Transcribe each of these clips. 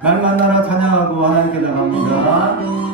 날 만나러 찬양하고 하나님께 나갑니다.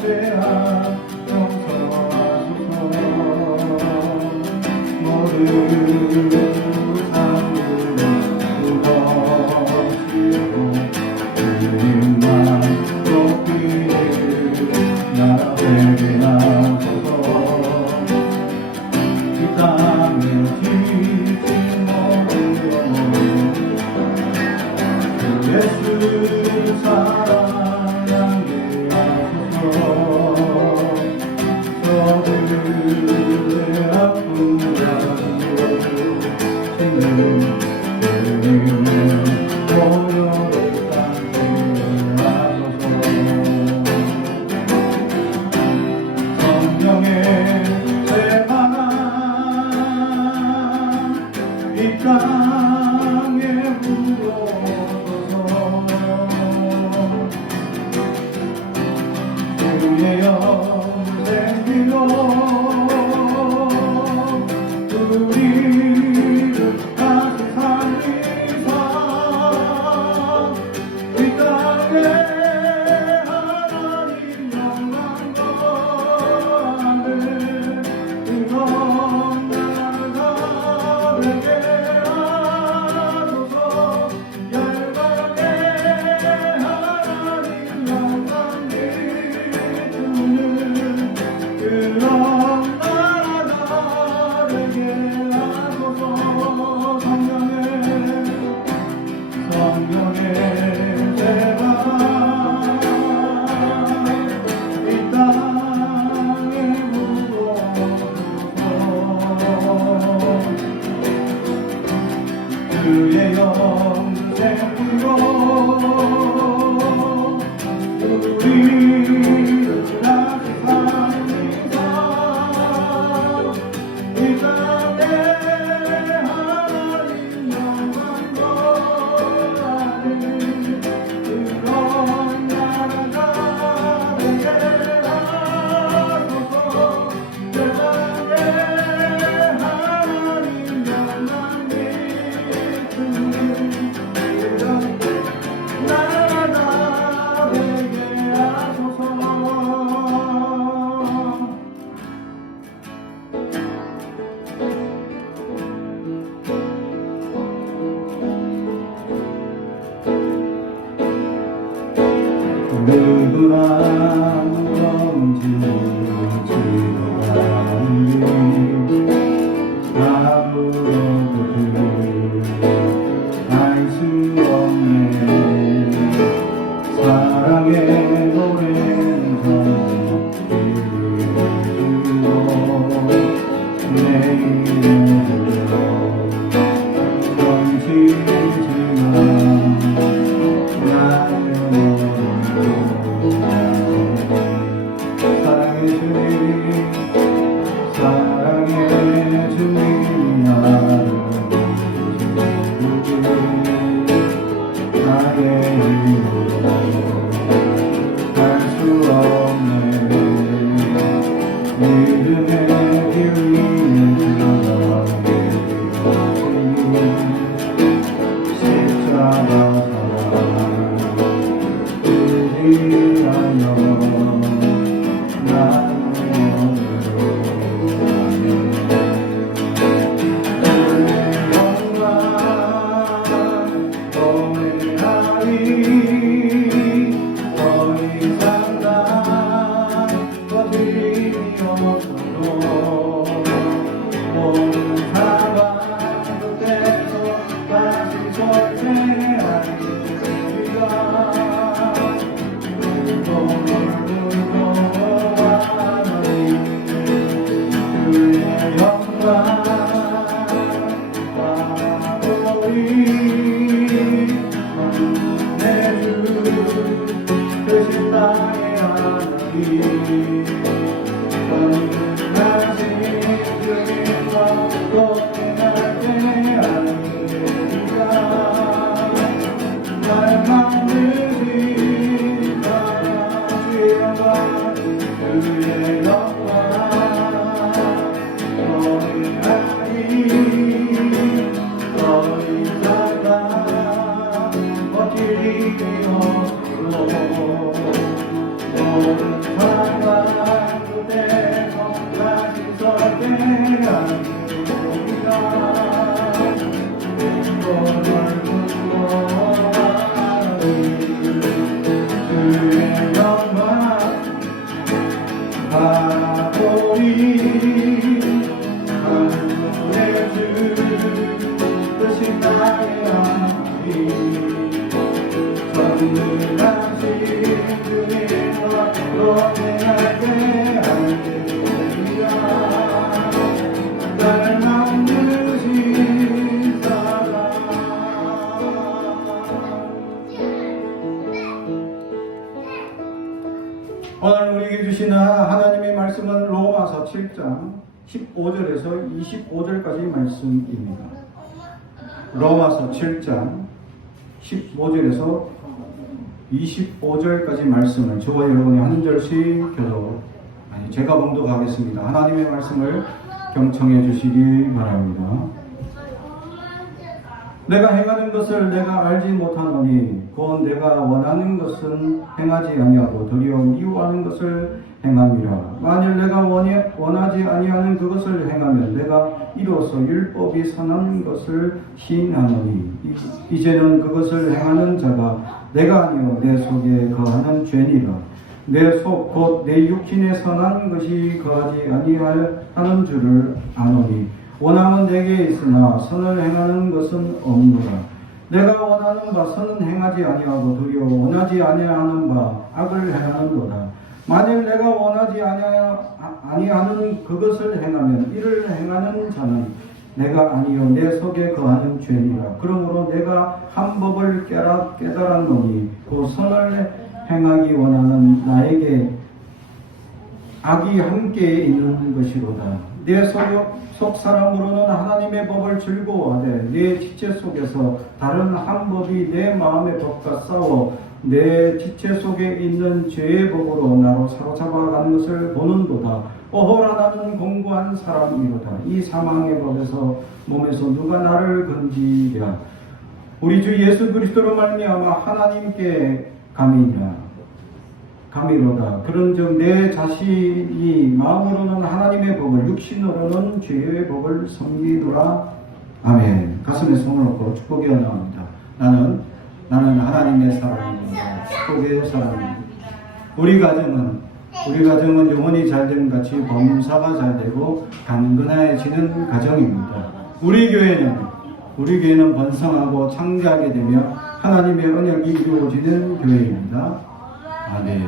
죄한 용서하소서. 모든 삶을 무엇이고 주님만 높이를 나라 회개하소서. 이 땅에 지친 모든 예수 사랑하게 하소서. 서둘의 아픈 자들 힘을 내리는 모여를 땅에 하소서. 성령의 세바가 이 땅에 불어서서 주의 영생기로 우리를 다시 살리사 이 땅에 하나님 영광을 이런 나라가 되게 하소서. 열방에 하나님 영광 기쁘는 그런 나라가 되게 하소서. 성령의 제가 이 땅에 묻어서 주의 영생으로 우리를 다시 살리사 이 땅에 하나님 영광 거하는 그런 나라가 되게 하소서. 세상에 하나님 영광 기쁘는 그런 나라가 되게 하소서. 누구나 넘치지도 아무것도 알 수 없네. 사랑의 노래는 전부 내일에 들려 던지지만 나의 사랑의 주님 나를 나의 힘으로 할 수 없네. 믿음의 길 위에 들어가게 십자가 사랑 의지하여 나를 완전하신 주님과 동행하게 할렐루야 날 만드신 사랑 오늘 우리에게 주시는 하나님의 말씀은 로마서 7장 15절에서 25절까지 말씀입니다. 로마서 7장 15절에서 25절까지 말씀을 저와 여러분이 한 절씩 제가 봉독하겠습니다. 하나님의 말씀을 경청해 주시기 바랍니다. 내가 행하는 것을 내가 알지 못하노니 곧 내가 원하는 것은 행하지 아니하고 도리어 미워하는 것을 행함이라. 만일 내가 원하지 아니하는 그것을 행하면 내가 이로써 율법이 선한 것을 시인하노니 이제는 그것을 행하는 자가 내가 아니요 내 속에 거하는 죄니라. 내 속 곧 내 육신에 선한 것이 거하지 아니하는 줄을 아노니 원함은 내게 있으나 선을 행하는 것은 없노라. 내가 원하는 바 선은 행하지 아니하고 도리어 원하지 아니하는 바 악을 행하는도다. 만일 내가 원하지 아니하는 그것을 행하면 이를 행하는 자는 내가 아니요 내 속에 거하는 죄니라. 그러므로 내가 한 법을 깨달았노니 그 선을 행하기 원하는 나에게 악이 함께 있는 것이로다. 내 속 사람으로는 하나님의 법을 즐거워하되 내 지체 속에서 다른 한 법이 내 마음의 법과 싸워 내 지체 속에 있는 죄의 법으로 나로 사로잡아가는 것을 보는도다. 오호라 나는 공고한 사람이로다. 이 사망의 법에서 몸에서 누가 나를 건지랴. 우리 주 예수 그리스도로 말미암아 하나님께 감이로다. 그런즉 내 자신이 마음으로는 하나님의 법을 육신으로는 죄의 법을 섬기노라. 아멘. 가슴에 손을 얹고 축복이 나옵니다. 나는 하나님의 사람입니다. 축복의 사람입니다. 우리 가정은 영혼이 잘됨 같이 범사가 잘되고 강건해지는 가정입니다. 우리 교회는 번성하고 창대하게 되며 하나님의 언약이 이루어지는 교회입니다. 네.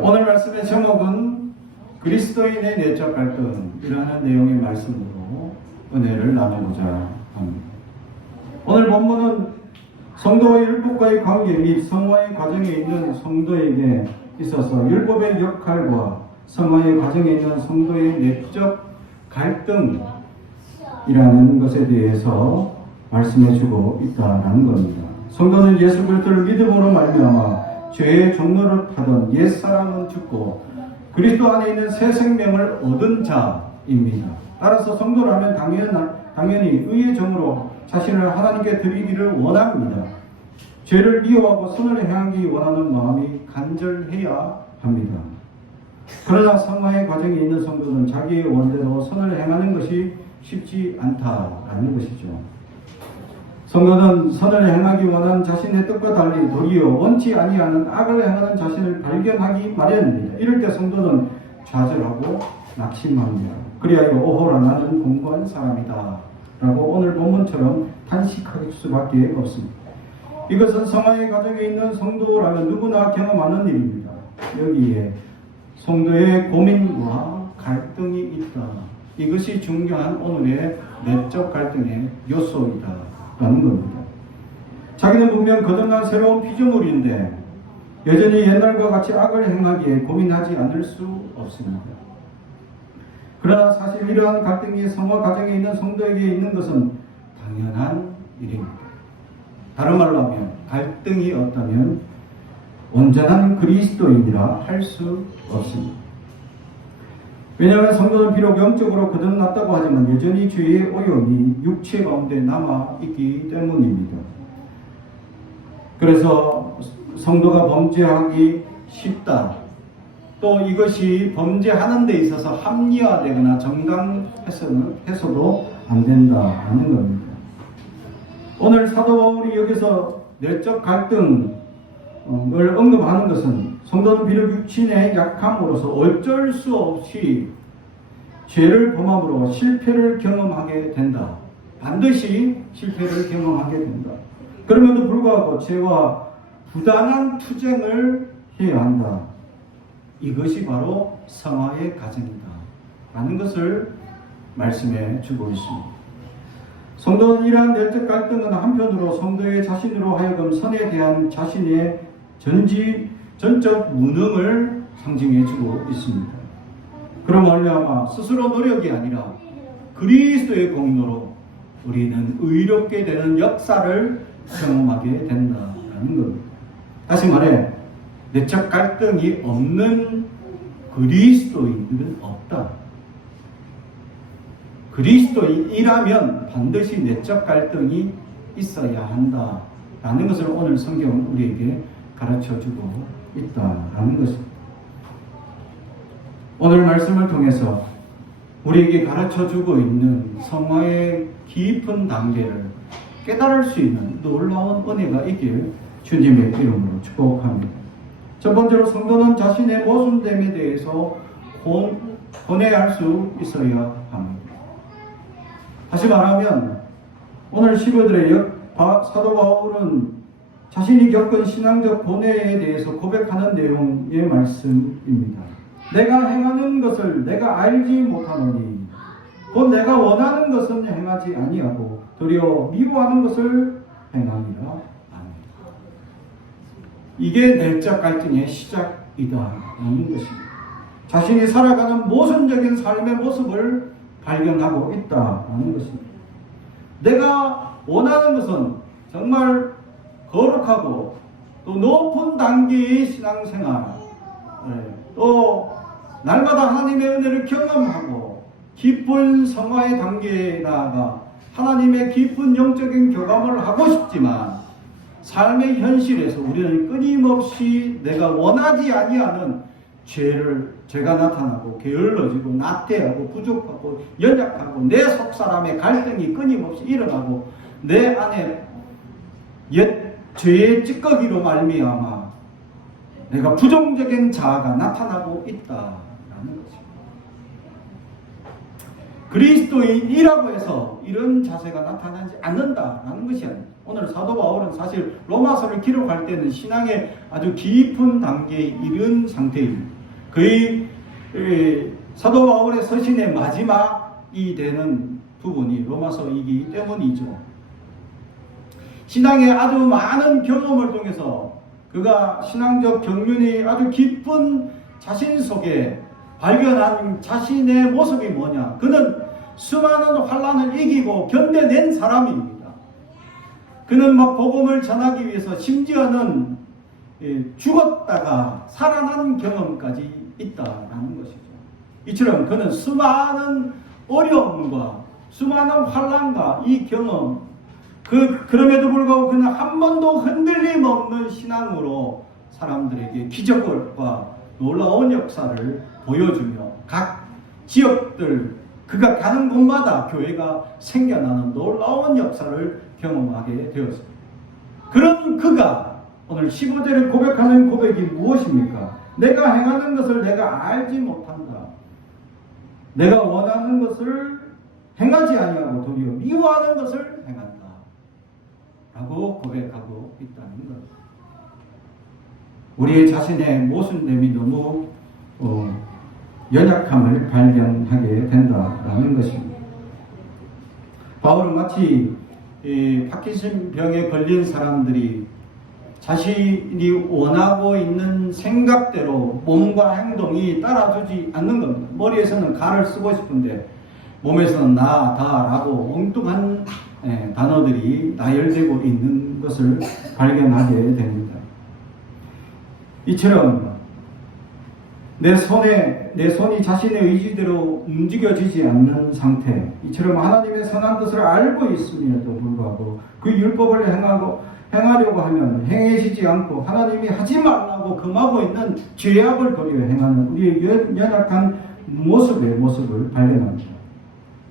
오늘 말씀의 제목은 그리스도인의 내적 갈등이라는 내용의 말씀으로 은혜를 나누고자 합니다. 오늘 본문은 성도와 율법과의 관계 및 성화의 과정에 있는 성도에게 있어서 율법의 역할과 성화의 과정에 있는 성도의 내적 갈등이라는 것에 대해서 말씀해주고 있다는 겁니다. 성도는 예수 그리스도를 믿음으로 말미암아 죄의 종로를 타던 옛사람은 죽고 그리스도 안에 있는 새 생명을 얻은 자입니다. 따라서 성도라면 당연히 의의 종으로 자신을 하나님께 드리기를 원합니다. 죄를 미워하고 선을 행하기 원하는 마음이 간절해야 합니다. 그러나 성화의 과정에 있는 성도는 자기의 원대로 선을 행하는 것이 쉽지 않다라는 것이죠. 성도는 선을 행하기 원하는 자신의 뜻과 달리 도리어 원치 아니하는 악을 행하는 자신을 발견하기 마련입니다. 이럴 때 성도는 좌절하고 낙심합니다. 그리하여 오호라 나는 공고한 사람이다 라고 오늘 본문처럼 탄식할 수밖에 없습니다. 이것은 성화의 과정에 있는 성도라면 누구나 경험하는 일입니다. 여기에 성도의 고민과 갈등이 있다. 이것이 중요한 오늘의 내적 갈등의 요소이다 라는 겁니다. 자기는 분명 거듭난 새로운 피조물인데 여전히 옛날과 같이 악을 행하기에 고민하지 않을 수 없습니다. 그러나 사실 이러한 갈등이 성화 과정에 있는 성도에게 있는 것은 당연한 일입니다. 다른 말로 하면 갈등이 없다면 온전한 그리스도인이라 할 수 없습니다. 왜냐하면 성도는 비록 영적으로 거듭났다고 하지만 여전히 죄의 오염이 육체 가운데 남아있기 때문입니다. 그래서 성도가 범죄하기 쉽다. 또 이것이 범죄하는 데 있어서 합리화되거나 정당해서도 안 된다는 겁니다. 오늘 사도 바울이 여기서 내적 갈등을 언급하는 것은 성도는 비록 육신의 약함으로서 어쩔 수 없이 죄를 범함으로 실패를 경험하게 된다. 반드시 실패를 경험하게 된다. 그럼에도 불구하고 죄와 부단한 투쟁을 해야 한다. 이것이 바로 성화의 과정이다 라는 것을 말씀해 주고 있습니다. 성도는 이러한 내적 갈등은 한편으로 성도의 자신으로 하여금 선에 대한 자신의 전적 무능을 상징해 주고 있습니다. 그럼 말미암아 스스로 노력이 아니라 그리스도의 공로로 우리는 의롭게 되는 역사를 경험하게 된다라는 겁니다. 다시 말해 내적 갈등이 없는 그리스도인들은 없다. 그리스도인이라면 반드시 내적 갈등이 있어야 한다라는 것을 오늘 성경은 우리에게 가르쳐주고 있다라는 것입니다. 오늘 말씀을 통해서 우리에게 가르쳐주고 있는 성화의 깊은 단계를 깨달을 수 있는 놀라운 은혜가 있길 주님의 이름으로 축복합니다. 첫 번째로 성도는 자신의 모순됨에 대해서 혼회할 수 있어야 합니다. 다시 말하면 오늘 시고들의 사도 바울은 자신이 겪은 신앙적 고뇌에 대해서 고백하는 내용의 말씀입니다. 내가 행하는 것을 내가 알지 못하노니 곧 내가 원하는 것은 행하지 아니하고 도리어 미워하는 것을 행하니라. 아멘. 이게 내적 갈등의 시작이다라는 것입니다. 자신이 살아가는 모순적인 삶의 모습을 발견하고 있다라는 것입니다. 내가 원하는 것은 정말 거룩하고 또 높은 단계의 신앙생활, 또 날마다 하나님의 은혜를 경험하고 깊은 성화의 단계에 나아가 하나님의 깊은 영적인 교감을 하고 싶지만 삶의 현실에서 우리는 끊임없이 내가 원하지 아니하는 죄가 나타나고 게을러지고 나태하고 부족하고 연약하고 내 속사람의 갈등이 끊임없이 일어나고 내 안에 옛 죄의 찌꺼기로 말미암아 내가 부정적인 자아가 나타나고 있다라는 것입니다. 그리스도인이라고 해서 이런 자세가 나타나지 않는다라는 것이 아닙니다. 오늘 사도 바울은 사실 로마서를 기록할 때는 신앙의 아주 깊은 단계에 이른 상태입니다. 거의 사도 바울의 서신의 마지막이 되는 부분이 로마서이기 때문이죠. 신앙의 아주 많은 경험을 통해서 그가 신앙적 경륜이 아주 깊은 자신 속에 발견한 자신의 모습이 뭐냐? 그는 수많은 환난을 이기고 견뎌낸 사람입니다. 그는 막 복음을 전하기 위해서 심지어는 죽었다가 살아난 경험까지 있다라는 것이죠. 이처럼 그는 수많은 어려움과 수많은 환난과 이 경험, 그럼에도 불구하고 그는 한 번도 흔들림 없는 신앙으로 사람들에게 기적과 놀라운 역사를 보여주며 각 지역들 그가 가는 곳마다 교회가 생겨나는 놀라운 역사를 경험하게 되었습니다. 그런 그가 오늘 15절에 고백하는 고백이 무엇입니까? 내가 행하는 것을 내가 알지 못한다. 내가 원하는 것을 행하지 아니하고 도리어 미워하는 것을 행한다. 라고 고백하고 있다는 것. 우리의 자신의 모순됨이 너무 연약함을 발견하게 된다라는 것입니다. 바울은 마치 파킨슨 병에 걸린 사람들이 자신이 원하고 있는 생각대로 몸과 행동이 따라주지 않는 겁니다. 머리에서는 가를 쓰고 싶은데 몸에서는 나, 다라고 엉뚱한 단어들이 나열되고 있는 것을 발견하게 됩니다. 이처럼 내 손이 자신의 의지대로 움직여지지 않는 상태, 이처럼 하나님의 선한 뜻을 알고 있음에도 불구하고 그 율법을 행하려고 하면 행해지지 않고 하나님이 하지 말라고 금하고 있는 죄악을 도리어 행하는 우리의 연약한 모습을 발견합니다.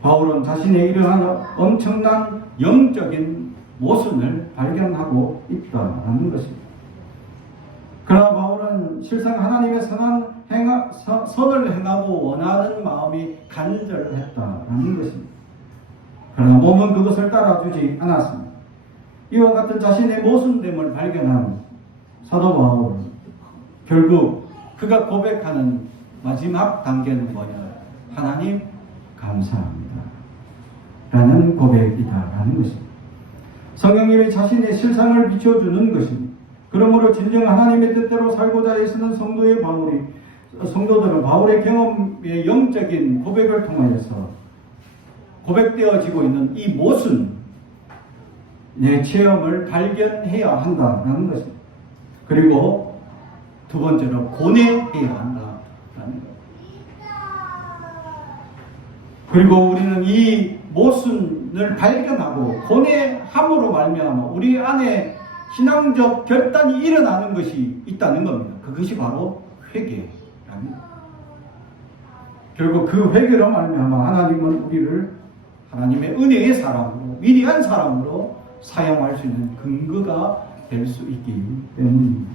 바울은 자신의 이러한 엄청난 영적인 모순을 발견하고 있다는 것입니다. 그러나 바울은 실상 하나님의 선을 행하고 원하는 마음이 간절했다는 것입니다. 그러나 몸은 그것을 따라주지 않았습니다. 이와 같은 자신의 모순됨을 발견한 사도 바울, 결국 그가 고백하는 마지막 단계는 뭐냐? 하나님 감사합니다 라는 고백이다라는 것입니다. 성령님이 자신의 실상을 비춰주는 것입니다. 그러므로 진정 하나님의 뜻대로 살고자 애쓰는 성도들은 바울의 경험의 영적인 고백을 통하여서 고백되어지고 있는 이 모순, 내 체험을 발견해야 한다라는 것입니다. 그리고 두 번째로 고뇌해야 한다라는 것. 그리고 우리는 이 모순을 발견하고 고뇌함으로 말미암아 우리 안에 신앙적 결단이 일어나는 것이 있다는 겁니다. 그것이 바로 회개라는 것. 결국 그 회개로 말미암아 하나님은 우리를 하나님의 은혜의 사람으로, 위대한 사람으로 사용할 수 있는 근거가 될 수 있기 때문입니다.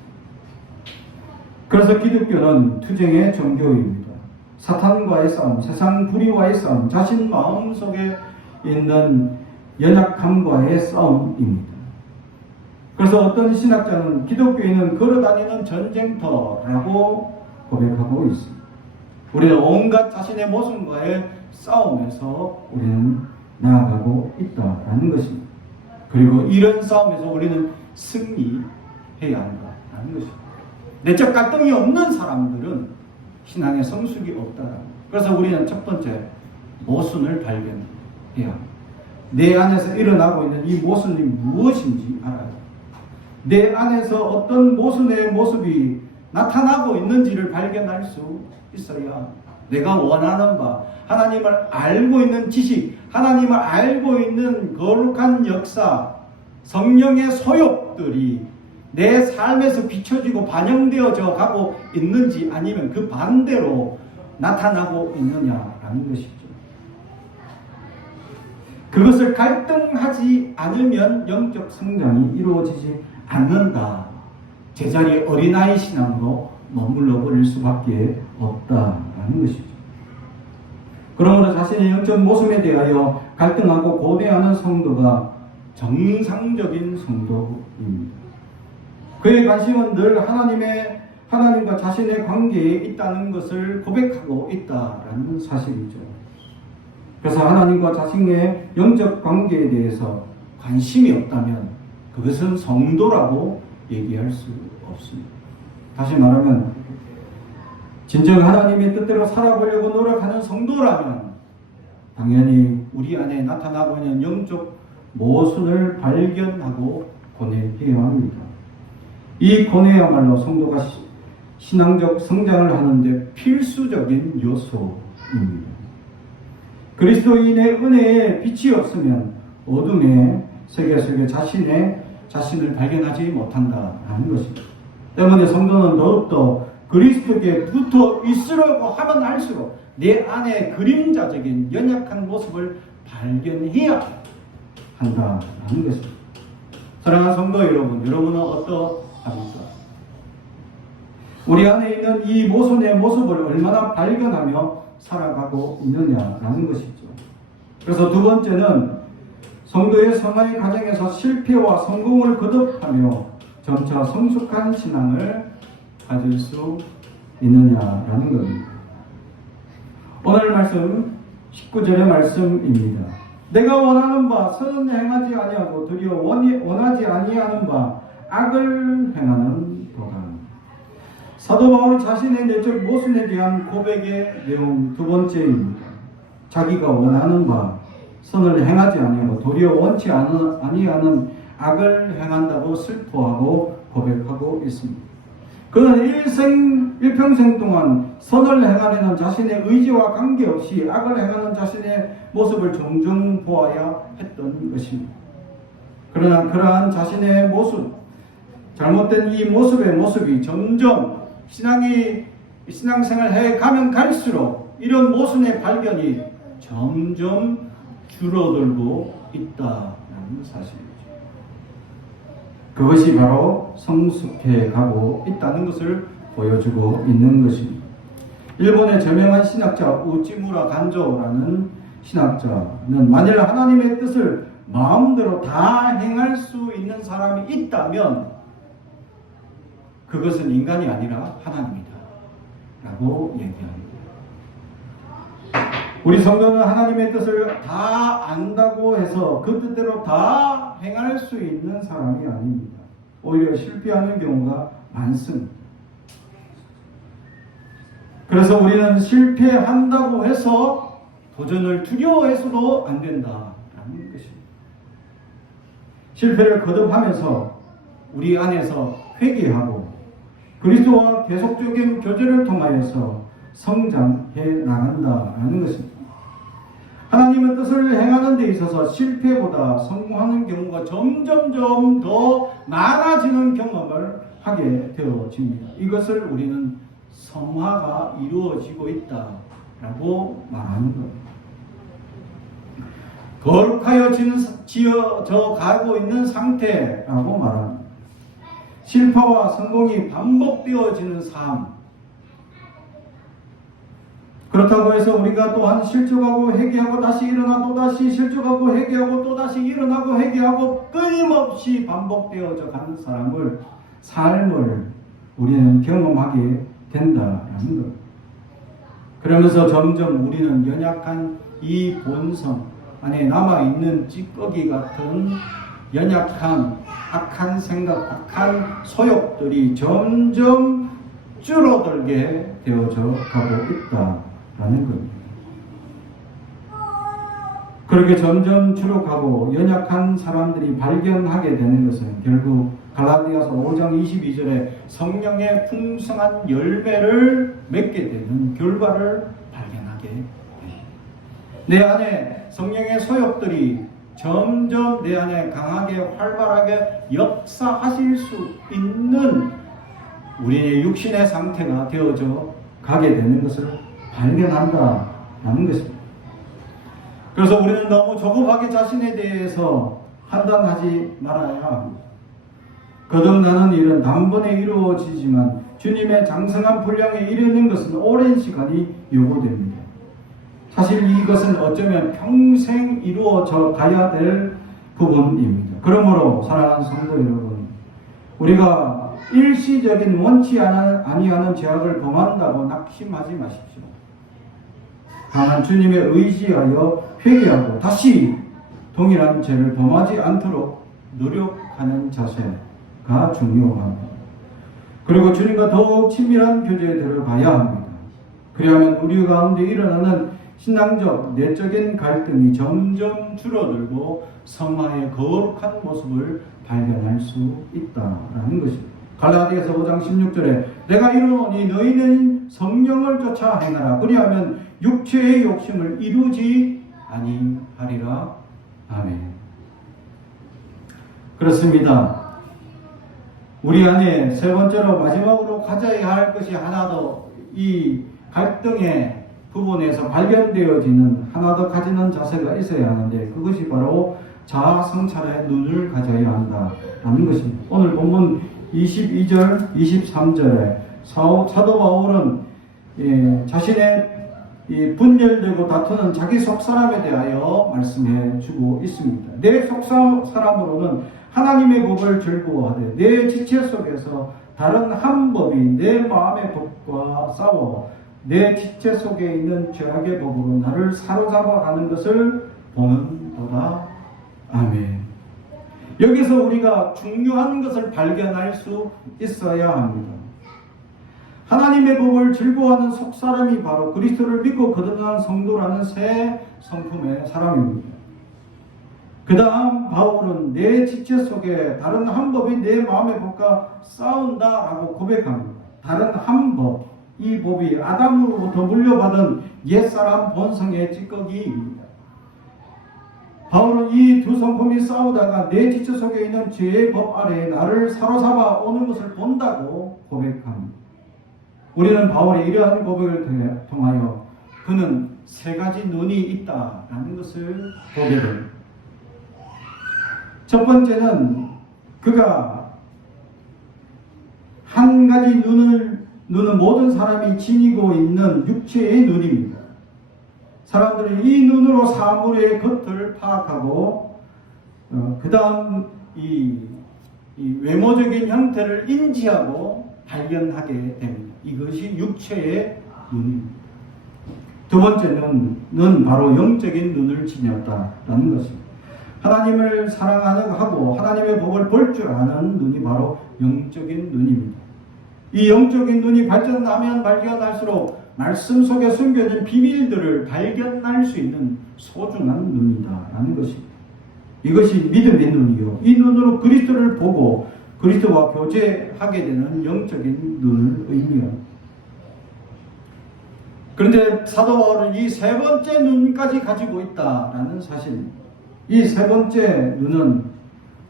그래서 기독교는 투쟁의 종교입니다. 사탄과의 싸움, 세상 불의와의 싸움, 자신 마음속에 있는 연약함과의 싸움입니다. 그래서 어떤 신학자는 기독교인은 걸어다니는 전쟁터라고 고백하고 있습니다. 우리는 온갖 자신의 모순과의 싸움에서 우리는 나아가고 있다라는 것입니다. 그리고 이런 싸움에서 우리는 승리해야 한다라는 것입니다. 내적 갈등이 없는 사람들은 신앙의 성숙이 없다라는 것. 그래서 우리는 첫 번째 모순을 발견해야 합니다. 내 안에서 일어나고 있는 이 모순이 무엇인지 알아야 합니다. 내 안에서 어떤 모순의 모습이 나타나고 있는지를 발견할 수 있어야 내가 원하는 바, 하나님을 알고 있는 지식, 하나님을 알고 있는 거룩한 역사, 성령의 소욕들이 내 삶에서 비춰지고 반영되어져 가고 있는지 아니면 그 반대로 나타나고 있느냐라는 것이죠. 그것을 갈등하지 않으면 영적 성장이 이루어지지 않는다. 제자리 어린아이 신앙으로 머물러 버릴 수밖에 없다라는 것이죠. 그러므로 자신의 영적 모습에 대하여 갈등하고 고뇌하는 성도가 정상적인 성도입니다. 그의 관심은 늘 하나님과 자신의 관계에 있다는 것을 고백하고 있다라는 사실이죠. 그래서 하나님과 자신의 영적 관계에 대해서 관심이 없다면 그것은 성도라고 얘기할 수 없습니다. 다시 말하면 진정 하나님의 뜻대로 살아보려고 노력하는 성도라면 당연히 우리 안에 나타나고 있는 영적 모순을 발견하고 고뇌해야 합니다. 이 고뇌야말로 성도가 신앙적 성장을 하는데 필수적인 요소입니다. 그리스도인의 은혜에 빛이 없으면 어둠의 세계 속에 자신을 발견하지 못한다는 것입니다. 때문에 성도는 더욱더 그리스도께 붙어 있으려고 하면 할수록 내 안에 그림자적인 연약한 모습을 발견해야 한다는 것입니다. 사랑하는 성도 여러분, 여러분은 어떠합니까? 우리 안에 있는 이 모순의 모습을 얼마나 발견하며 살아가고 있느냐라는 것이죠. 그래서 두 번째는 성도의 성화의 과정에서 실패와 성공을 거듭하며 점차 성숙한 신앙을 가질 수 있느냐라는 겁니다. 오늘 말씀 19절의 말씀입니다. 내가 원하는 바 선은 행하지 아니하고 도리어 원하지 아니하는 바 악을 행하는 도다. 사도 바울이 자신의 내적 모순에 대한 고백의 내용 두 번째입니다. 자기가 원하는 바 선을 행하지 아니하고 도리어 원치 아니하는 악을 행한다고 슬퍼하고 고백하고 있습니다. 그는 일평생 동안 선을 행하려는 자신의 의지와 관계없이 악을 행하는 자신의 모습을 종종 보아야 했던 것입니다. 그러나 그러한 자신의 모습, 잘못된 이 모습이 점점 신앙생활 해 가면 갈수록 이런 모순의 발견이 점점 줄어들고 있다는 사실이죠. 그것이 바로 성숙해 가고 있다는 것을 보여주고 있는 것입니다. 일본의 저명한 신학자 우찌무라 간조라는 신학자는 만일 하나님의 뜻을 마음대로 다 행할 수 있는 사람이 있다면 그것은 인간이 아니라 하나님이다 라고 얘기합니다. 우리 성도는 하나님의 뜻을 다 안다고 해서 그 뜻대로 다 행할 수 있는 사람이 아닙니다. 오히려 실패하는 경우가 많습니다. 그래서 우리는 실패한다고 해서 도전을 두려워해서도 안 된다라는 것입니다. 실패를 거듭하면서 우리 안에서 회개하고 그리스도와 계속적인 교제를 통하여서 성장해 나간다라는 것입니다. 하나님의 뜻을 행하는 데 있어서 실패보다 성공하는 경우가 점점점 더 많아지는 경험을 하게 되어집니다. 이것을 우리는 성화가 이루어지고 있다라고 말하는 겁니다. 거룩하여 지어져 가고 있는 상태라고 말합니다. 실패와 성공이 반복되어지는 삶. 그렇다고 해서 우리가 또한 실족하고 회개하고 다시 일어나 또다시 실족하고 회개하고 또다시 일어나고 회개하고 끊임없이 반복되어져 가는 삶을 우리는 경험하게 된다라는 것. 그러면서 점점 우리는 연약한 이 본성 안에 남아있는 찌꺼기 같은 연약한 악한 생각, 악한 소욕들이 점점 줄어들게 되어져 가고 있다라는 겁니다. 그렇게 점점 줄어가고 연약한 사람들이 발견하게 되는 것은 결국 갈라디아서 5장 22절에 성령의 풍성한 열매를 맺게 되는 결과를 발견하게 됩니다. 내 안에 성령의 소욕들이 점점 내 안에 강하게 활발하게 역사하실 수 있는 우리의 육신의 상태가 되어져 가게 되는 것을 발견한다라는 것입니다. 그래서 우리는 너무 조급하게 자신에 대해서 판단하지 말아야 합니다. 거듭나는 일은 단번에 이루어지지만 주님의 장성한 분량에 이르는 것은 오랜 시간이 요구됩니다. 사실 이것은 어쩌면 평생 이루어져 가야 될 부분입니다. 그러므로 사랑하는 성도 여러분, 우리가 일시적인 원치 아니하는 죄악을 범한다고 낙심하지 마십시오. 다만 주님의 의지하여 회개하고 다시 동일한 죄를 범하지 않도록 노력하는 자세가 중요합니다. 그리고 주님과 더욱 친밀한 교제에 들어가야 합니다. 그리하면 우리 가운데 일어나는 신앙적, 내적인 갈등이 점점 줄어들고 성화의 거룩한 모습을 발견할 수 있다라는 것입니다. 갈라디아서 5장 16절에 내가 이르노니 너희는 성령을 쫓아 행하라. 그리하면 육체의 욕심을 이루지 아니하리라. 아멘. 그렇습니다. 우리 안에 세 번째로 마지막으로 가져야 할 것이 하나 더 이 갈등의 부분에서 발견되어지는 하나 더 가지는 자세가 있어야 하는데 그것이 바로 자아 성찰의 눈을 가져야 한다라는 것입니다. 오늘 본문 22절, 23절에 사도 바울은 자신의 분열되고 다투는 자기 속사람에 대하여 말씀해 주고 있습니다. 내 속사람으로는 하나님의 법을 즐거워하되 내 지체 속에서 다른 한 법이 내 마음의 법과 싸워 내 지체 속에 있는 죄악의 법으로 나를 사로잡아가는 것을 보는도다. 아멘. 여기서 우리가 중요한 것을 발견할 수 있어야 합니다. 하나님의 법을 즐거워하는 속사람이 바로 그리스도를 믿고 거듭난 성도라는 새 성품의 사람입니다. 그 다음 바울은 내 지체 속에 다른 한 법이 내 마음의 법과 싸운다라고 고백합니다. 다른 한 법, 이 법이 아담으로부터 물려받은 옛사람 본성의 찌꺼기입니다. 바울은 이 두 성품이 싸우다가 내 지체 속에 있는 죄의 법 아래에 나를 사로잡아 오는 것을 본다고 고백합니다. 우리는 바울의 이러한 고백을 통하여 그는 세 가지 눈이 있다라는 것을 보게 됩니다. 첫 번째는 그가 한 가지 눈은 모든 사람이 지니고 있는 육체의 눈입니다. 사람들은 이 눈으로 사물의 겉을 파악하고 그 다음 이 외모적인 형태를 인지하고 발견하게 됩니다. 이것이 육체의 눈입니다. 두 번째 눈은 바로 영적인 눈을 지녔다라는 것입니다. 하나님을 사랑하고 하나님의 복을 볼 줄 아는 눈이 바로 영적인 눈입니다. 이 영적인 눈이 발전하면 발견할수록 말씀 속에 숨겨진 비밀들을 발견할 수 있는 소중한 눈이다라는 것입니다. 이것이 믿음의 눈이요. 이 눈으로 그리스도를 보고 그리스도와 교제하게 되는 영적인 눈을 의미합니다. 그런데 사도 바울은 이 세 번째 눈까지 가지고 있다라는 사실입니다. 이 세 번째 눈은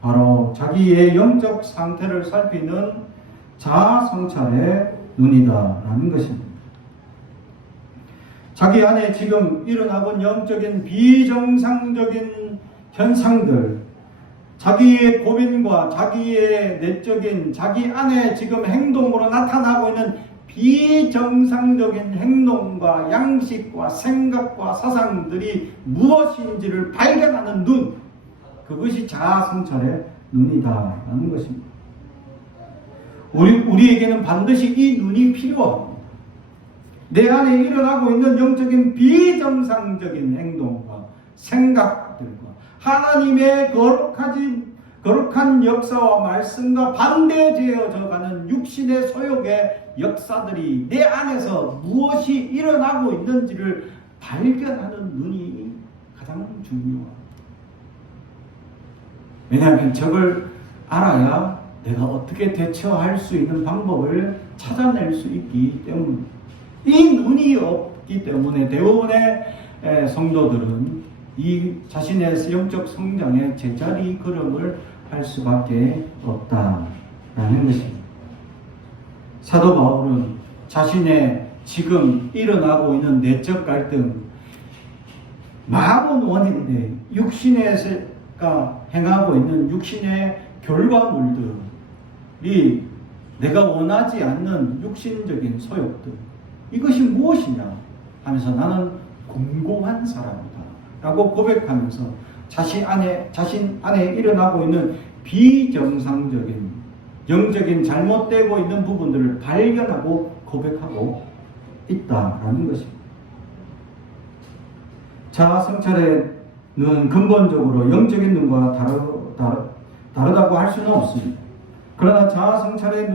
바로 자기의 영적 상태를 살피는 자아 성찰의 눈이다라는 것입니다. 자기 안에 지금 일어나고 있는 영적인 비정상적인 현상들, 자기의 고민과 자기의 내적인 자기 안에 지금 행동으로 나타나고 있는 비정상적인 행동과 양식과 생각과 사상들이 무엇인지를 발견하는 눈, 그것이 자아성찰의 눈이다라는 것입니다. 우리에게는 반드시 이 눈이 필요합니다. 내 안에 일어나고 있는 영적인 비정상적인 행동과 생각들과 하나님의 거룩한 역사와 말씀과 반대되어져 가는 육신의 소욕의 역사들이 내 안에서 무엇이 일어나고 있는지를 발견하는 눈이 가장 중요합니다. 왜냐하면 저걸 알아야 내가 어떻게 대처할 수 있는 방법을 찾아낼 수 있기 때문입니다. 이 눈이 없기 때문에 대부분의 성도들은 이 자신의 영적 성장의 제자리 걸음을 할 수밖에 없다라는 것입니다. 사도 바울은 자신의 지금 일어나고 있는 내적 갈등, 마음은 원인데 육신에가 행하고 있는 육신의 결과물들이 내가 원하지 않는 육신적인 소욕들, 이것이 무엇이냐 하면서 나는 공고한 사람이다 라고 고백하면서 자신 안에 일어나고 있는 비정상적인 영적인 잘못되고 있는 부분들을 발견하고 고백하고 있다라는 것입니다. 자아 성찰의 눈은 근본적으로 영적인 눈과 다르다고 할 수는 없습니다. 그러나 자아 성찰의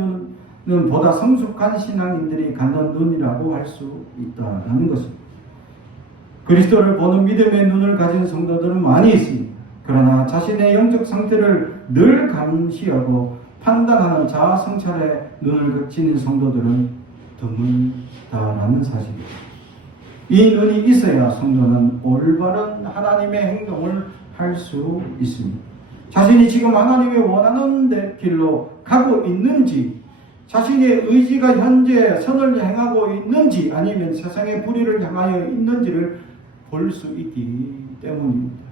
눈은 보다 성숙한 신앙인들이 갖는 눈이라고 할 수 있다라는 것입니다. 그리스도를 보는 믿음의 눈을 가진 성도들은 많이 있습니다. 그러나 자신의 영적 상태를 늘 감시하고 판단하는 자아 성찰의 눈을 가진 성도들은 드물다라는 사실입니다. 이 눈이 있어야 성도는 올바른 하나님의 행동을 할 수 있습니다. 자신이 지금 하나님의 원하는 길로 가고 있는지, 자신의 의지가 현재 선을 행하고 있는지 아니면 세상의 불의를 향하여 있는지를 볼 수 있기 때문입니다.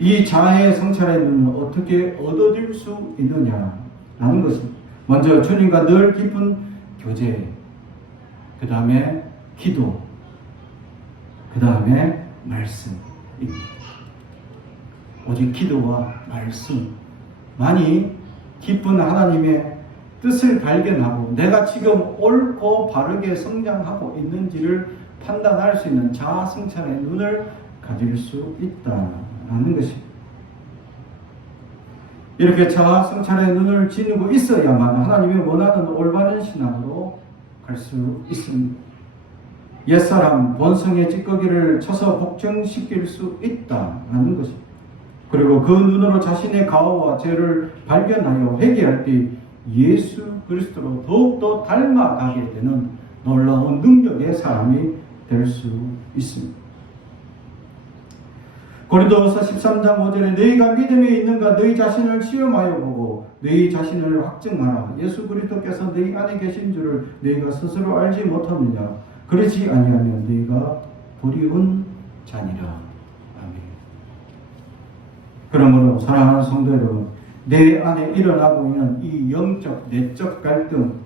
이 자아의 성찰의 눈은 어떻게 얻어질 수 있느냐라는 것입니다. 먼저 주님과 늘 깊은 교제, 그 다음에 기도, 그 다음에 말씀입니다. 오직 기도와 말씀만이 깊은 하나님의 뜻을 발견하고 내가 지금 옳고 바르게 성장하고 있는지를 판단할 수 있는 자아 성찰의 눈을 가질 수 있다라는 것입니다. 이렇게 자아 성찰의 눈을 지니고 있어야만 하나님이 원하는 올바른 신앙으로 갈 수 있습니다. 옛사람 본성의 찌꺼기를 쳐서 복종시킬 수 있다라는 것입니다. 그리고 그 눈으로 자신의 가오와 죄를 발견하여 회개할 때 예수 그리스도로 더욱더 닮아가게 되는 놀라운 능력의 사람이 될 수 있습니다. 고린도후서 13장 5절에 너희가 믿음에 있는가 너희 자신을 시험하여 보고 너희 자신을 확증하라. 예수 그리스도께서 너희 안에 계신 줄을 너희가 스스로 알지 못하느냐. 그렇지 아니하면 너희가 불의운 자니라. 아멘. 그러므로 사랑하는 성도 여러분, 내 안에 일어나고 있는 이 영적 내적 갈등,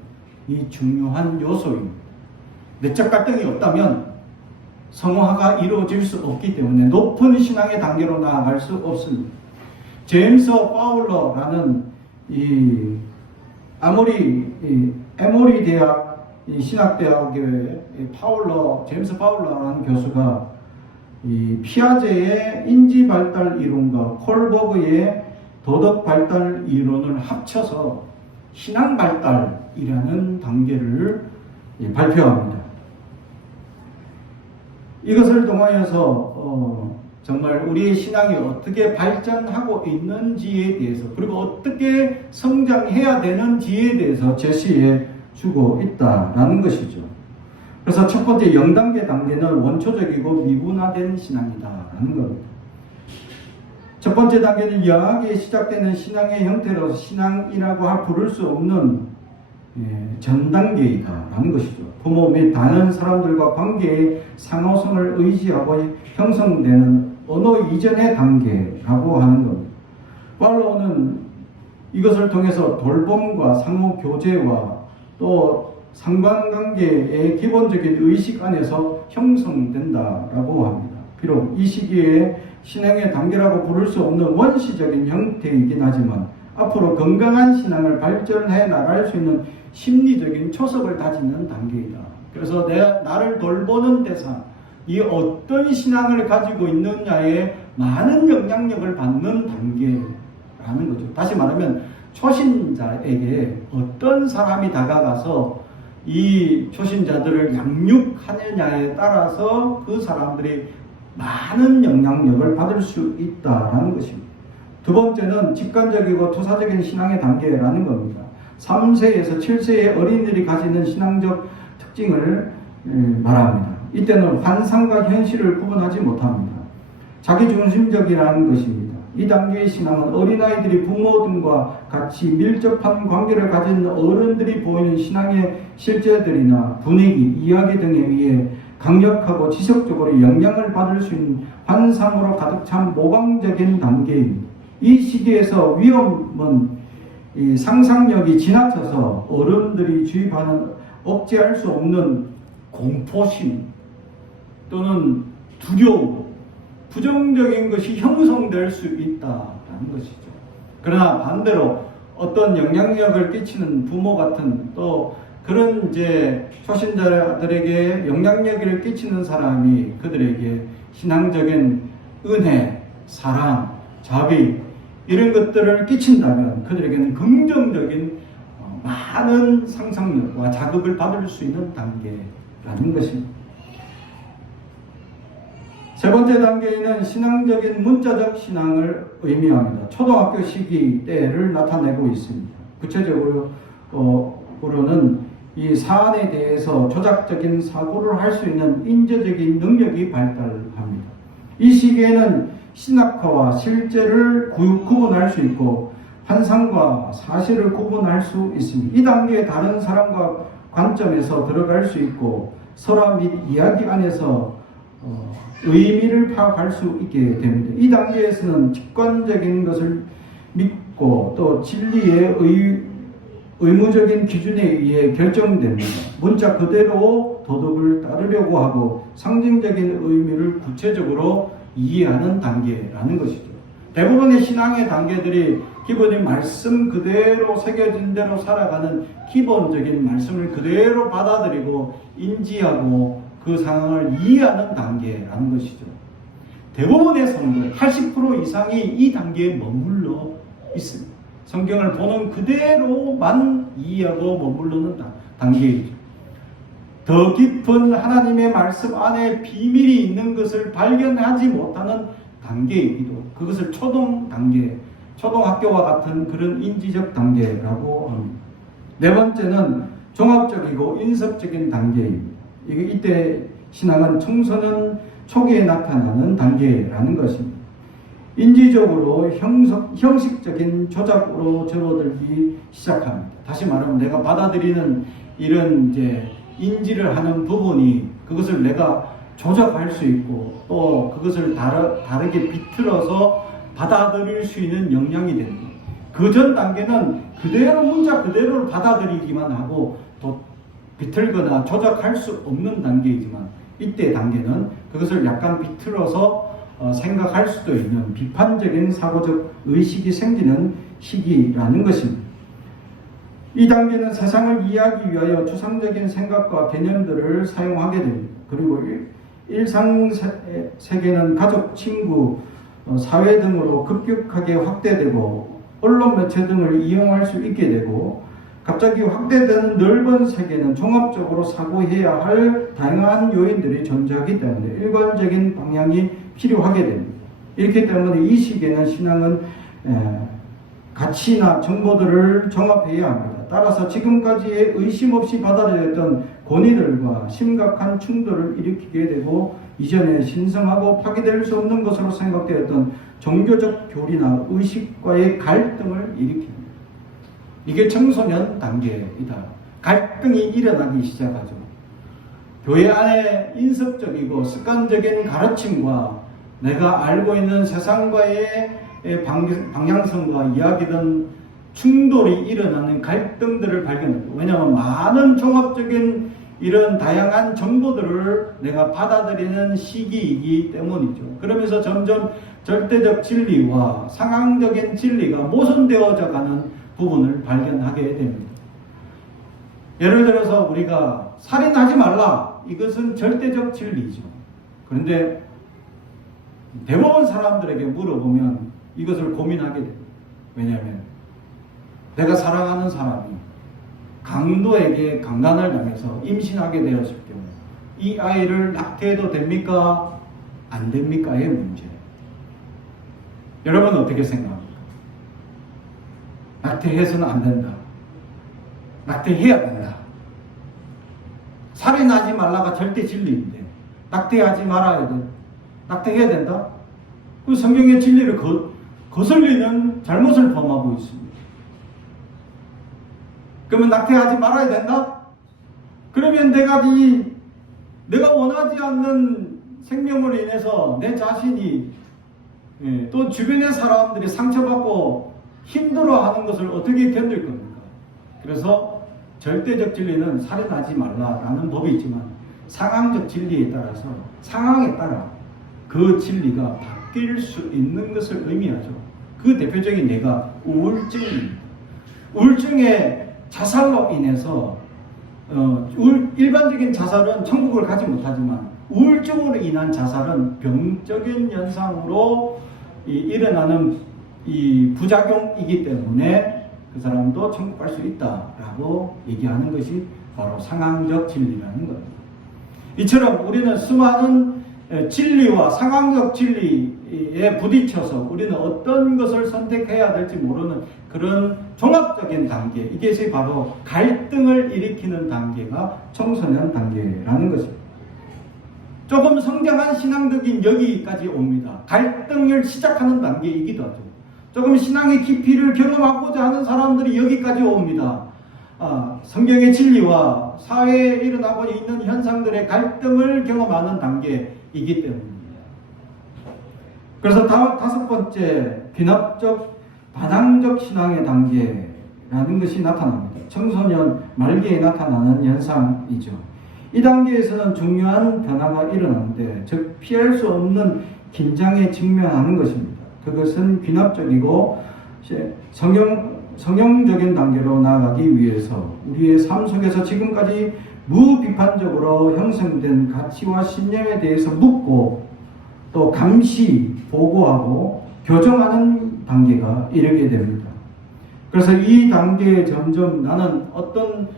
이 중요한 요소입니다. 내적 갈등이 없다면 성화가 이루어질 수 없기 때문에 높은 신앙의 단계로 나아갈 수 없습니다. 제임스 파울러라는 에모리 대학 신학대학의 제임스 파울러라는 교수가 피아제의 인지 발달 이론과 콜버그의 도덕 발달 이론을 합쳐서 신앙 발달이라는 단계를 발표합니다. 이것을 통하여서 정말 우리의 신앙이 어떻게 발전하고 있는지에 대해서, 그리고 어떻게 성장해야 되는지에 대해서 제시해 주고 있다라는 것이죠. 그래서 첫 번째 0단계 단계는 원초적이고 미분화된 신앙이다라는 겁니다. 첫 번째 단계는 영하게 시작되는 신앙의 형태로서 신앙이라고 부를 수 없는 전 단계이다라는 것이죠. 부모 및 다른 사람들과 관계의 상호성을 의지하고 형성되는 언어 이전의 단계라고 하는 겁니다. 팔로우는 이것을 통해서 돌봄과 상호 교제와 또 상관관계의 기본적인 의식 안에서 형성된다라고 합니다. 비록 이 시기에 신앙의 단계라고 부를 수 없는 원시적인 형태이긴 하지만 앞으로 건강한 신앙을 발전해 나갈 수 있는 심리적인 초석을 다지는 단계이다. 그래서 나를 돌보는 대상, 이 어떤 신앙을 가지고 있느냐에 많은 영향력을 받는 단계라는 거죠. 다시 말하면 초신자에게 어떤 사람이 다가가서 이 초신자들을 양육하느냐에 따라서 그 사람들이 많은 영향력을 받을 수 있다라는 것입니다. 두 번째는 직관적이고 투사적인 신앙의 단계라는 겁니다. 3세에서 7세의 어린이들이 가지는 신앙적 특징을 말합니다. 이때는 환상과 현실을 구분하지 못합니다. 자기중심적이라는 것입니다. 이 단계의 신앙은 어린아이들이 부모 등과 같이 밀접한 관계를 가진 어른들이 보이는 신앙의 실제들이나 분위기, 이야기 등에 의해 강력하고 지속적으로 영향을 받을 수 있는 환상으로 가득 찬 모방적인 단계입니다. 이 시기에서 위험은 이 상상력이 지나쳐서 어른들이 주입하는 억제할 수 없는 공포심 또는 두려움, 부정적인 것이 형성될 수 있다는 것이죠. 그러나 반대로 어떤 영향력을 끼치는 부모 같은 또 그런 초신자들에게 영향력을 끼치는 사람이 그들에게 신앙적인 은혜, 사랑, 자비 이런 것들을 끼친다면 그들에게는 긍정적인 많은 상상력과 자극을 받을 수 있는 단계라는 것입니다. 세 번째 단계에는 신앙적인 문자적 신앙을 의미합니다. 초등학교 시기 때를 나타내고 있습니다. 구체적으로는 이 사안에 대해서 조작적인 사고를 할 수 있는 인재적인 능력이 발달합니다. 이 시기에는 신학화와 실제를 구분할 수 있고 환상과 사실을 구분할 수 있습니다. 이 단계에 다른 사람과 관점에서 들어갈 수 있고 설화 및 이야기 안에서 의미를 파악할 수 있게 됩니다. 이 단계에서는 직관적인 것을 믿고 또 진리의 의무적인 기준에 의해 결정됩니다. 문자 그대로 도덕을 따르려고 하고 상징적인 의미를 구체적으로 이해하는 단계라는 것이죠. 대부분의 신앙의 단계들이 기본인 말씀 그대로 새겨진 대로 살아가는 기본적인 말씀을 그대로 받아들이고 인지하고 그 상황을 이해하는 단계라는 것이죠. 대부분의 성도 80% 이상이 이 단계에 머물러 있습니다. 성경을 보는 그대로만 이해하고 머무르는 단계이죠. 더 깊은 하나님의 말씀 안에 비밀이 있는 것을 발견하지 못하는 단계이기도 그것을 초등 단계, 초등학교와 같은 그런 인지적 단계라고 합니다. 네 번째는 종합적이고 인섭적인 단계입니다. 이때 신앙은 청소년 초기에 나타나는 단계라는 것입니다. 인지적으로 형식적인 조작으로 접어들기 시작합니다. 다시 말하면 내가 받아들이는 이런 인지를 하는 부분이 그것을 내가 조작할 수 있고 또 그것을 다르게 비틀어서 받아들일 수 있는 역량이 됩니다. 그 전 단계는 그대로 문자 그대로를 받아들이기만 하고 또 비틀거나 조작할 수 없는 단계이지만 이때 단계는 그것을 약간 비틀어서 생각할 수도 있는 비판적인 사고적 의식이 생기는 시기라는 것입니다. 이 단계는 세상을 이해하기 위하여 추상적인 생각과 개념들을 사용하게 됩니다. 그리고 일상세계는 가족, 친구, 사회 등으로 급격하게 확대되고 언론 매체 등을 이용할 수 있게 되고 갑자기 확대되는 넓은 세계는 종합적으로 사고해야 할 다양한 요인들이 존재하기 때문에 일관적인 방향이 필요하게 됩니다. 이렇기 때문에 이 시기에는 신앙은 가치나 정보들을 종합해야 합니다. 따라서 지금까지의 의심 없이 받아들였던 권위들과 심각한 충돌을 일으키게 되고 이전에 신성하고 파괴될 수 없는 것으로 생각되었던 종교적 교리나 의식과의 갈등을 일으킵니다. 이게 청소년 단계이다. 갈등이 일어나기 시작하죠. 교회 안에 인습적이고 습관적인 가르침과 내가 알고 있는 세상과의 방향성과 이야기든 충돌이 일어나는 갈등들을 발견합니다. 왜냐하면 많은 종합적인 이런 다양한 정보들을 내가 받아들이는 시기이기 때문이죠. 그러면서 점점 절대적 진리와 상황적인 진리가 모순되어져 가는 부분을 발견하게 됩니다. 예를 들어서 우리가 살인하지 말라. 이것은 절대적 진리죠. 그런데 대부분 사람들에게 물어보면 이것을 고민하게 됩니다. 왜냐하면 내가 사랑하는 사람이 강도에게 강간을 당해서 임신하게 되었을 경우 이 아이를 낙태해도 됩니까? 안 됩니까?의 문제. 여러분은 어떻게 생각합니까? 낙태해서는 안 된다. 낙태해야 된다. 살인하지 말라가 절대 진리인데 낙태하지 말아야 돼. 낙태해야 된다? 그 성경의 진리를 거슬리는 잘못을 범하고 있습니다. 그러면 낙태하지 말아야 된다? 그러면 내가 원하지 않는 생명으로 인해서 내 자신이 또 주변의 사람들이 상처받고 힘들어하는 것을 어떻게 견딜 겁니까? 그래서 절대적 진리는 살인하지 말라라는 법이 있지만 상황적 진리에 따라서 상황에 따라 그 진리가 바뀔 수 있는 것을 의미하죠. 그 대표적인 예가 우울증입니다. 우울증의 자살로 인해서 일반적인 자살은 천국을 가지 못하지만 우울증으로 인한 자살은 병적인 현상으로 일어나는 이 부작용이기 때문에 그 사람도 천국 갈 수 있다라고 얘기하는 것이 바로 상황적 진리라는 겁니다. 이처럼 우리는 수많은 진리와 상황적 진리에 부딪혀서 우리는 어떤 것을 선택해야 될지 모르는 그런 종합적인 단계, 이것이 바로 갈등을 일으키는 단계가 청소년 단계라는 것입니다. 조금 성장한 신앙적인 여기까지 옵니다. 갈등을 시작하는 단계이기도 하죠. 조금 신앙의 깊이를 경험하고자 하는 사람들이 여기까지 옵니다. 성경의 진리와 사회에 일어나고 있는 현상들의 갈등을 경험하는 단계이기 때문입니다. 그래서 다섯 번째, 귀납적, 반항적 신앙의 단계라는 것이 나타납니다. 청소년 말기에 나타나는 현상이죠. 이 단계에서는 중요한 변화가 일어나는데, 즉 피할 수 없는 긴장에 직면하는 것입니다. 그것은 귀납적이고 성형적인 단계로 나아가기 위해서 우리의 삶 속에서 지금까지 무비판적으로 형성된 가치와 신념에 대해서 묻고 또 감시, 보고하고 교정하는 단계가 이르게 됩니다. 그래서 이 단계에 점점 나는 어떤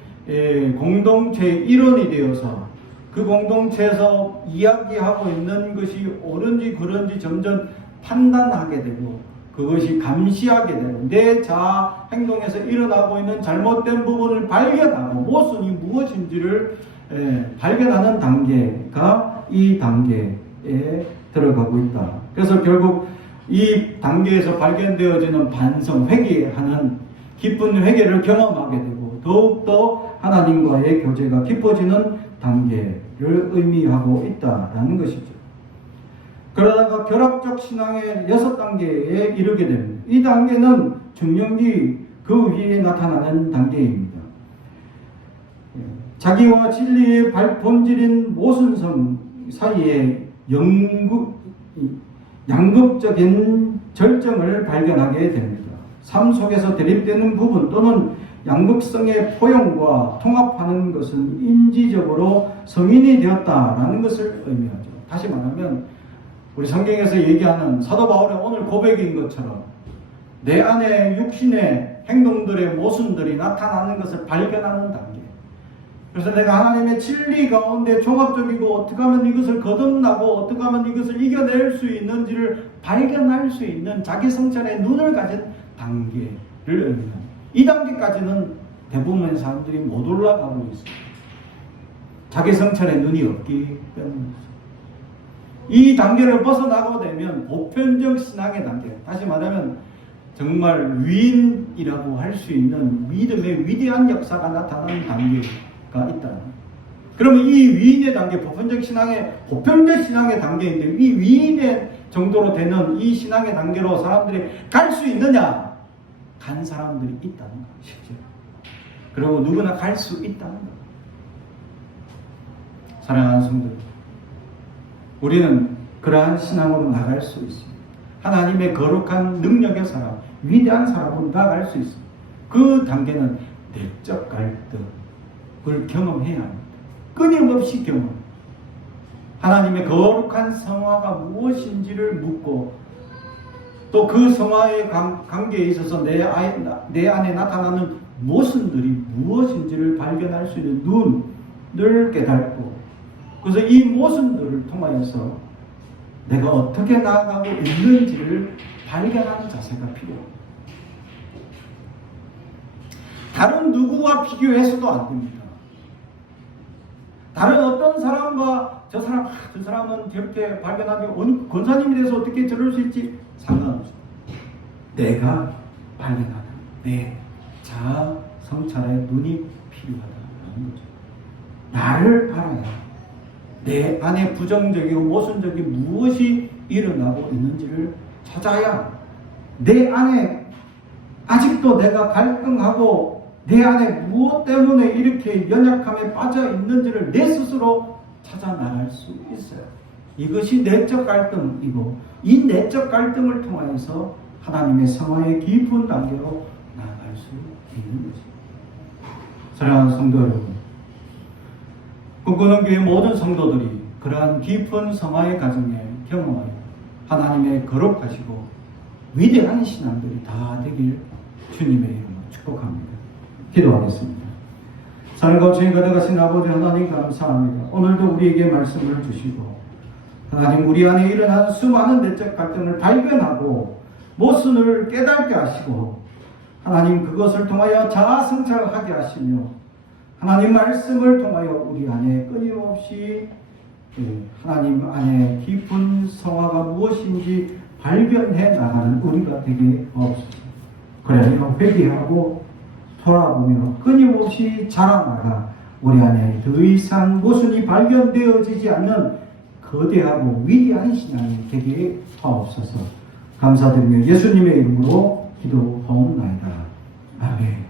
공동체의 일원이 되어서 그 공동체에서 이야기하고 있는 것이 옳은지 그른지 점점 판단하게 되고 그것이 감시하게 되고 내 자아 행동에서 일어나고 있는 잘못된 부분을 발견하고 모순이 무엇인지를 발견하는 단계가 이 단계에 들어가고 있다. 그래서 결국 이 단계에서 발견되어지는 반성, 회개하는 깊은 회개를 경험하게 되고 더욱더 하나님과의 교제가 깊어지는 단계를 의미하고 있다라는 것이죠. 그러다가 결합적 신앙의 6단계에 이르게 됩니다. 이 단계는 중년기 그 위에 나타나는 단계입니다. 자기와 진리의 본질인 모순성, 사이에 양극적인 절정을 발견하게 됩니다. 삶 속에서 대립되는 부분 또는 양극성의 포용과 통합하는 것은 인지적으로 성인이 되었다라는 것을 의미하죠. 다시 말하면 우리 성경에서 얘기하는 사도 바울의 오늘 고백인 것처럼 내 안에 육신의 행동들의 모순들이 나타나는 것을 발견하는 단계. 그래서 내가 하나님의 진리 가운데 종합적이고 어떻게 하면 이것을 거듭나고 어떻게 하면 이것을 이겨낼 수 있는지를 발견할 수 있는 자기 성찰의 눈을 가진 단계를 의미합니다. 이 단계까지는 대부분의 사람들이 못 올라가고 있습니다. 자기 성찰의 눈이 없기 때문입니다. 이 단계를 벗어나고 되면 보편적 신앙의 단계, 다시 말하면 정말 위인이라고 할 수 있는 믿음의 위대한 역사가 나타나는 단계가 있다. 그러면 이 위인의 단계, 보편적 신앙의 단계인데 이 위인의 정도로 되는 이 신앙의 단계로 사람들이 갈 수 있느냐? 간 사람들이 있다는 거, 실제로. 그리고 누구나 갈 수 있다는 거. 사랑하는 성도, 우리는 그러한 신앙으로 나갈 수 있습니다. 하나님의 거룩한 능력의 사람, 위대한 사람으로 나갈 수 있습니다. 그 단계는 내적 갈등을 경험해야 합니다. 끊임없이 경험. 하나님의 거룩한 성화가 무엇인지를 묻고 또 그 성화의 관계에 있어서 내 안에 나타나는 모순들이 무엇인지를 발견할 수 있는 눈을 깨닫고 그래서 이 모순들을 통하여서 내가 어떻게 나아가고 있는지를 발견하는 자세가 필요합니다. 다른 누구와 비교해서도 안 됩니다. 다른 어떤 사람과 저 사람은 저렇게 발견하면 권사님에 대해서 어떻게 저럴 수 있지? 상관없습니다. 내가 발견하는 내 자아 성찰의 눈이 필요하다는 거죠. 나를 알아야 내 안에 부정적이고 모순적인 무엇이 일어나고 있는지를 찾아야 내 안에 아직도 내가 갈등하고 내 안에 무엇 때문에 이렇게 연약함에 빠져 있는지를 내 스스로 찾아 나갈 수 있어요. 이것이 내적 갈등이고 이 내적 갈등을 통해서 하나님의 성화의 깊은 단계로 나아갈 수 있는 것입니다. 사랑하는 성도 여러분, 꿈꾸는 교회 모든 성도들이 그러한 깊은 성화의 과정에 경험하여 하나님의 거룩하시고 위대한 신앙들이 다 되길 주님의 이름으로 축복합니다. 기도하겠습니다. 사랑과 주님 가득하신 아버지 하나님 감사합니다. 오늘도 우리에게 말씀을 주시고 하나님 우리 안에 일어난 수많은 내적 갈등을 발견하고 모순을 깨닫게 하시고 하나님 그것을 통하여 자아 성찰을 하게 하시며 하나님 말씀을 통하여 우리 안에 끊임없이 하나님 안에 깊은 성화가 무엇인지 발견해 나가는 우리가 되게 없습니다. 그래서 회개하고 돌아보며 끊임없이 자라나가 우리 안에 더 이상 모순이 발견되어지지 않는 거대하고 위대한 신앙이 되게 하옵소서. 감사드리며 예수님의 이름으로 기도하옵나이다. 아멘.